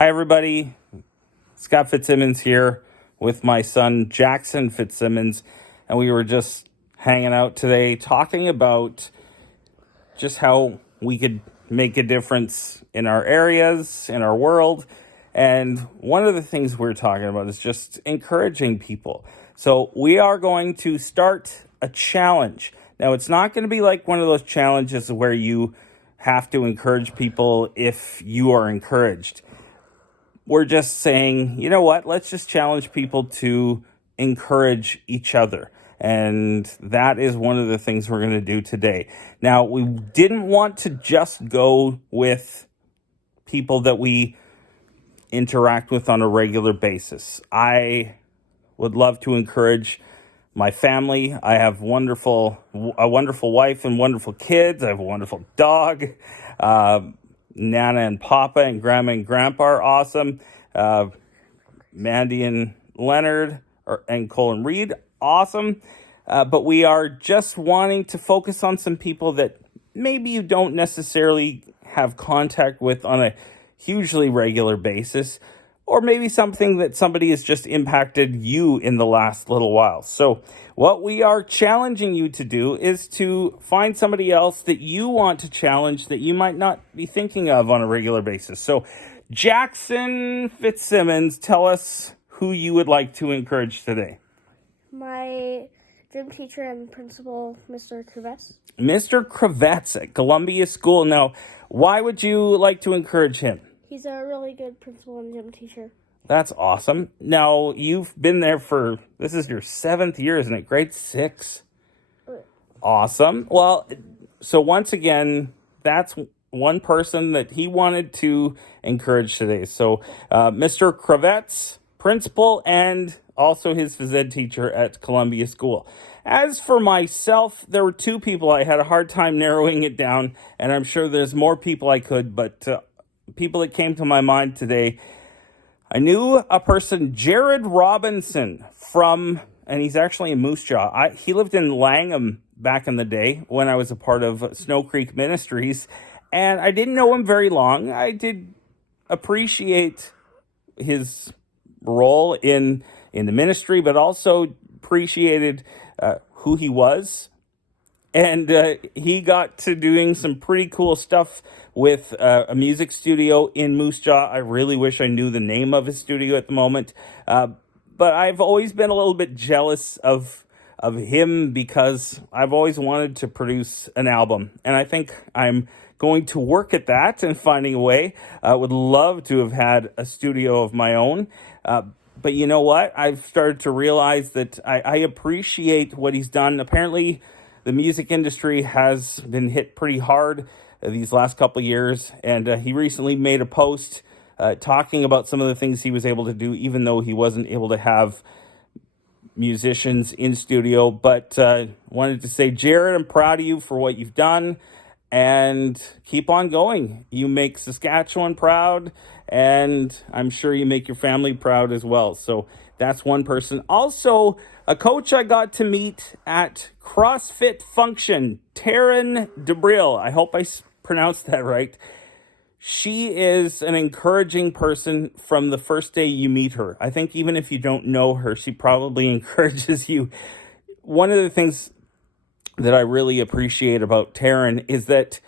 Hi, everybody. Scott Fitzsimmons here with my son, Jackson Fitzsimmons. And we were just hanging out today talking about just how we could make a difference in our areas, in our world. And one of the things we're talking about is just encouraging people. So we are going to start a challenge. Now, it's not going to be like one of those challenges where you have to encourage people if you are encouraged. We're just saying, you know what, let's just challenge people to encourage each other. And that is one of the things we're going to do today. Now, we didn't want to just go with people that we interact with on a regular basis. I would love to encourage my family. I have a wonderful wife and wonderful kids. I have a wonderful dog. Nana and Papa and Grandma and Grandpa are awesome. Mandy and Leonard and Cole and Reed, awesome. But we are just wanting to focus on some people that maybe you don't necessarily have contact with on a hugely regular basis, or maybe something that somebody has just impacted you in the last little while. So what we are challenging you to do is to find somebody else that you want to challenge that you might not be thinking of on a regular basis. So Jackson Fitzsimmons, tell us who you would like to encourage today. My gym teacher and principal, Mr. Kravets. Mr. Kravets at Columbia School. Now, why would you like to encourage him? He's a really good principal and gym teacher. That's awesome. Now, you've been there this is your 7th year, isn't it? Grade 6? Awesome. Well, so once again, that's one person that he wanted to encourage today. So, Mr. Kravets, principal, and also his phys ed teacher at Columbia School. As for myself, there were 2 people. I had a hard time narrowing it down, and I'm sure there's more people I could, but people that came to my mind today, I knew a person, Jared Robinson, and he's actually in Moose Jaw. He lived in Langham back in the day when I was a part of Snow Creek Ministries, and I didn't know him very long. I did appreciate his role in the ministry, but also appreciated who he was. And he got to doing some pretty cool stuff with a music studio in Moose Jaw. I really wish I knew the name of his studio at the moment. But I've always been a little bit jealous of him because I've always wanted to produce an album. And I think I'm going to work at that and finding a way. I would love to have had a studio of my own. But you know what? I've started to realize that I appreciate what he's done. Apparently, the music industry has been hit pretty hard these last couple of years, and he recently made a post talking about some of the things he was able to do, even though he wasn't able to have musicians in studio. But wanted to say, Jared, I'm proud of you for what you've done, and keep on going. You make Saskatchewan proud, and I'm sure you make your family proud as well. So that's one person. Also, a coach I got to meet at CrossFit Function, Taryn DeBril. I hope I pronounced that right. She is an encouraging person from the first day you meet her. I think even if you don't know her, she probably encourages you. One of the things that I really appreciate about Taryn is that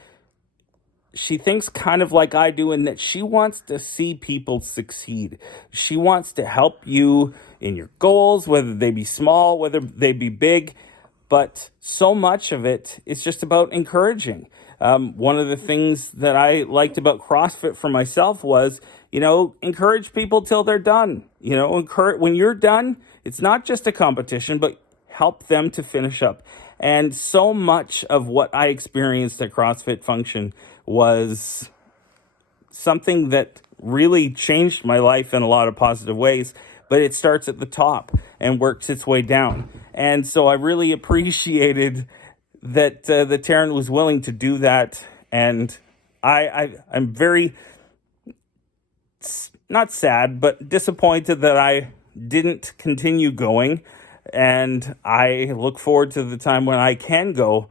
she thinks kind of like I do, in that she wants to see people succeed. She wants to help you in your goals, whether they be small, whether they be big, but so much of it is just about encouraging. One of the things that I liked about CrossFit for myself was, encourage people till they're done. When you're done, it's not just a competition, but help them to finish up. And so much of what I experienced at CrossFit Function was something that really changed my life in a lot of positive ways, but it starts at the top and works its way down. And so I really appreciated that the Taryn was willing to do that. And I'm very, not sad, but disappointed that I didn't continue going. And I look forward to the time when I can go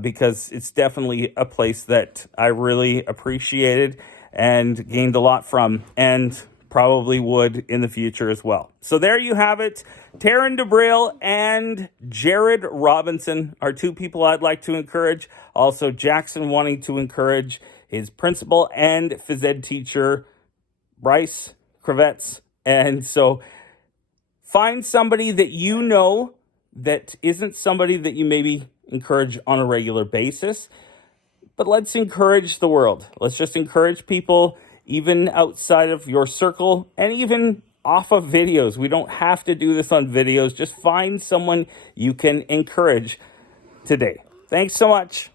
because it's definitely a place that I really appreciated. and gained a lot from, and probably would in the future as well. So there you have it. Taryn DeBrail and Jared Robinson are two people I'd like to encourage. Also, Jackson wanting to encourage his principal and phys ed teacher, Bryce Kravets. And so find somebody that you know that isn't somebody that you maybe encourage on a regular basis. But let's encourage the world. Let's just encourage people even outside of your circle and even off of videos. We don't have to do this on videos. Just find someone you can encourage today. Thanks so much.